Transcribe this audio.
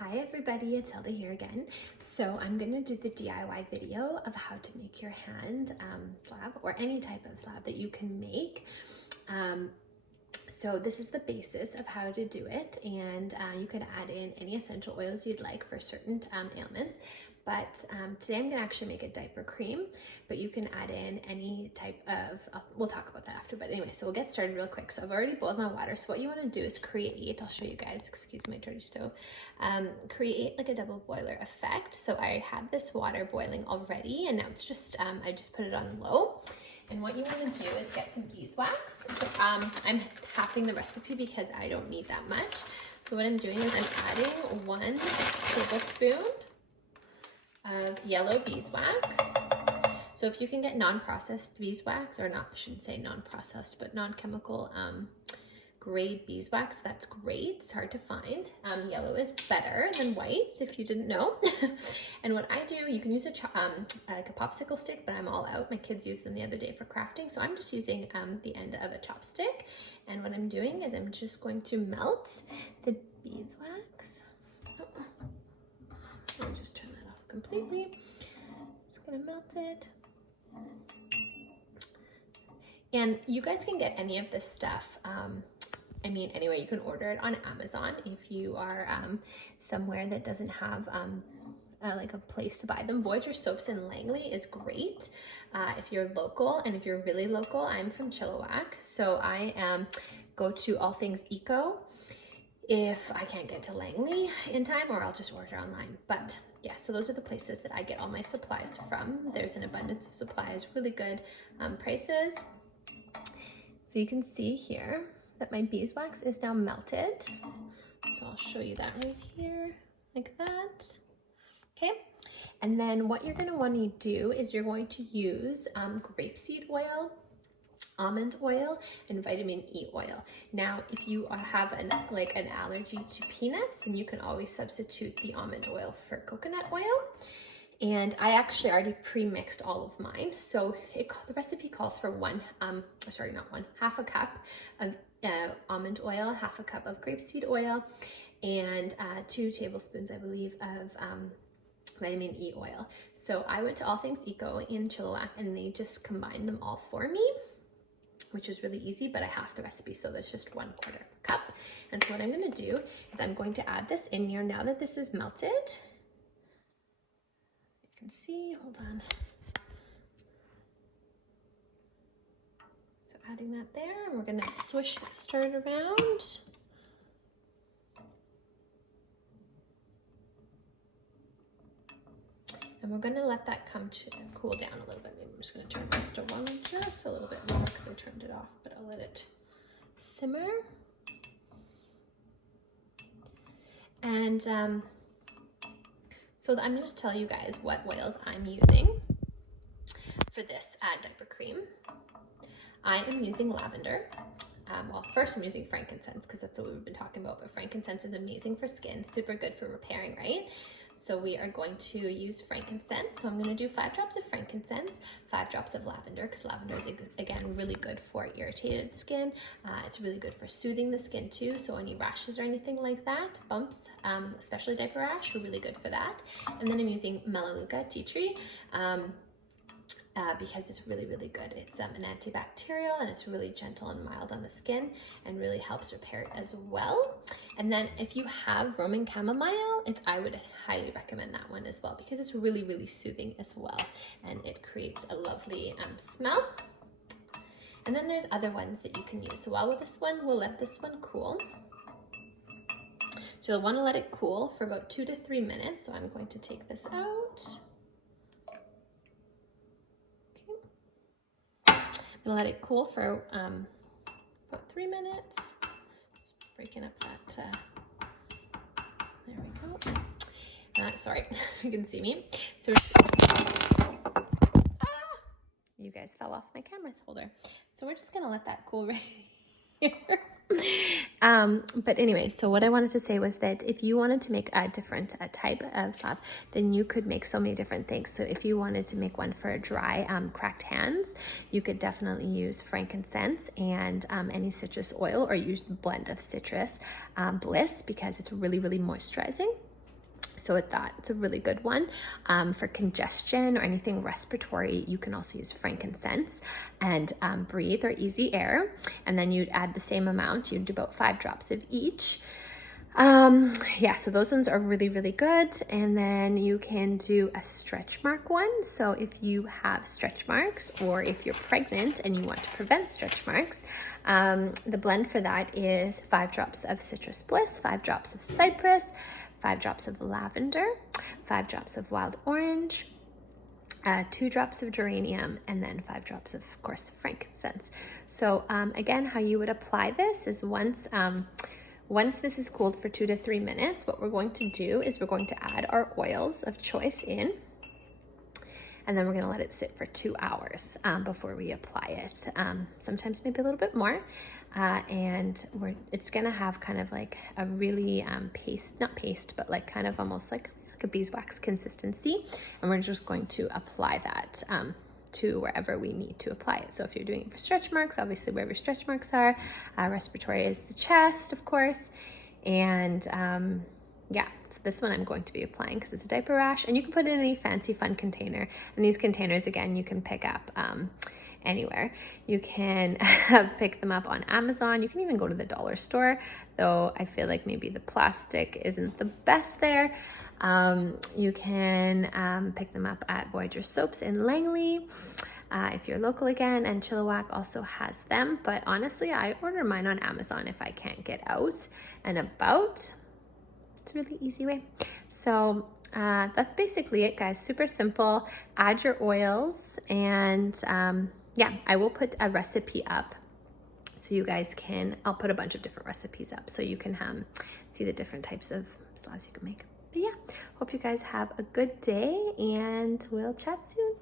Hi everybody, it's Hilda here again. So I'm going to do the DIY video of how to make your hand slab or any type of slab that you can make. So this is the basis of how to do it, and you could add in any essential oils you'd like for certain ailments. But today I'm gonna actually make a diaper cream, but you can add in any type of, we'll talk about that after, but anyway, so we'll get started real quick. So I've already boiled my water. So what you wanna do is create, I'll show you guys, excuse my dirty stove, create like a double boiler effect. So I had this water boiling already, and now it's just, I just put it on low. And what you want to do is get some beeswax. So I'm halving the recipe because I don't need that much. So what I'm doing is I'm adding 1 tablespoon of yellow beeswax. So if you can get non-processed beeswax, or not, I shouldn't say non-processed, but non-chemical grade beeswax, that's great. It's hard to find. Yellow is better than white, if you didn't know. And what I do, you can use like a popsicle stick, but I'm all out. My kids used them the other day for crafting, so I'm just using the end of a chopstick. And what I'm doing is I'm just going to melt the beeswax. I'll just turn that off completely. Just gonna melt it. And you guys can get any of this stuff. I mean, anyway, you can order it on Amazon if you are somewhere that doesn't have like a place to buy them. Voyager Soaps in Langley is great if you're local, and if you're really local, I'm from Chilliwack, so I go to All Things Eco if I can't get to Langley in time, or I'll just order online. But yeah, so those are the places that I get all my supplies from. There's an abundance of supplies, really good prices. So you can see here that my beeswax is now melted. So I'll show you that right here, like that. Okay, and then what you're gonna wanna do is you're going to use grapeseed oil, almond oil, and vitamin E oil. Now, if you have an allergy to peanuts, then you can always substitute the almond oil for coconut oil. And I actually already pre-mixed all of mine. So the recipe calls for half a cup of almond oil, half a cup of grapeseed oil, and 2 tablespoons, I believe, of vitamin E oil. So I went to All Things Eco in Chilliwack, and they just combined them all for me, which is really easy, but I halved the recipe, so that's just 1/4 cup. And so what I'm gonna do is I'm going to add this in here now that this is melted. You can see, hold on. So adding that there, and we're gonna stir it around. And we're gonna let that cool down a little bit. Maybe I'm just gonna turn my stove on just a little bit more because I turned it off, but I'll let it simmer. And so I'm gonna just tell you guys what oils I'm using for this diaper cream. I am using lavender. Well, first I'm using frankincense because that's what we've been talking about, but frankincense is amazing for skin, super good for repairing, right? So we are going to use frankincense. So I'm going to do 5 drops of frankincense, 5 drops of lavender, because lavender is, again, really good for irritated skin. It's really good for soothing the skin too. So any rashes or anything like that, bumps, especially diaper rash, are really good for that. And then I'm using Melaleuca tea tree. Because it's really, really good. It's an antibacterial, and it's really gentle and mild on the skin, and really helps repair it as well. And then if you have Roman chamomile, I would highly recommend that one as well, because it's really, really soothing as well, and it creates a lovely smell. And then there's other ones that you can use. So while with this one, we'll let this one cool. So you'll want to let it cool for about 2 to 3 minutes. So I'm going to take this out. Let it cool for about 3 minutes. Just breaking up that, there we go. Sorry, you can see me. So, you guys fell off my camera holder. So we're just gonna let that cool right here. But anyway, so what I wanted to say was that if you wanted to make a different type of slab, then you could make so many different things. So if you wanted to make one for dry, cracked hands, you could definitely use frankincense and any citrus oil, or use the blend of citrus bliss, because it's really, really moisturizing. So with that, it's a really good one. For congestion or anything respiratory, you can also use frankincense and breathe or easy air. And then you'd add the same amount. You'd do about 5 drops of each. Yeah, so those ones are really, really good. And then you can do a stretch mark one. So if you have stretch marks, or if you're pregnant and you want to prevent stretch marks, the blend for that is 5 drops of citrus bliss, 5 drops of cypress, 5 drops of lavender, 5 drops of wild orange, 2 drops of geranium, and then 5 drops of course, frankincense. So again, how you would apply this is once this is cooled for 2 to 3 minutes, what we're going to do is we're going to add our oils of choice in, and then we're going to let it sit for 2 hours before we apply it. Sometimes maybe a little bit more. And it's going to have kind of like a really not paste, but like kind of almost like a beeswax consistency. And we're just going to apply that to wherever we need to apply it. So if you're doing it for stretch marks, obviously wherever stretch marks are. Respiratory is the chest, of course. And yeah, so this one I'm going to be applying because it's a diaper rash, and you can put it in any fancy fun container. And these containers, again, you can pick up anywhere. You can pick them up on Amazon. You can even go to the dollar store, though I feel like maybe the plastic isn't the best there. You can pick them up at Voyager Soaps in Langley if you're local again, and Chilliwack also has them. But honestly, I order mine on Amazon if I can't get out and about. It's a really easy way. So that's basically it, guys. Super simple. Add your oils, and yeah, I will put a recipe up so you guys can, I'll put a bunch of different recipes up so you can see the different types of salves you can make. But yeah, hope you guys have a good day, and we'll chat soon.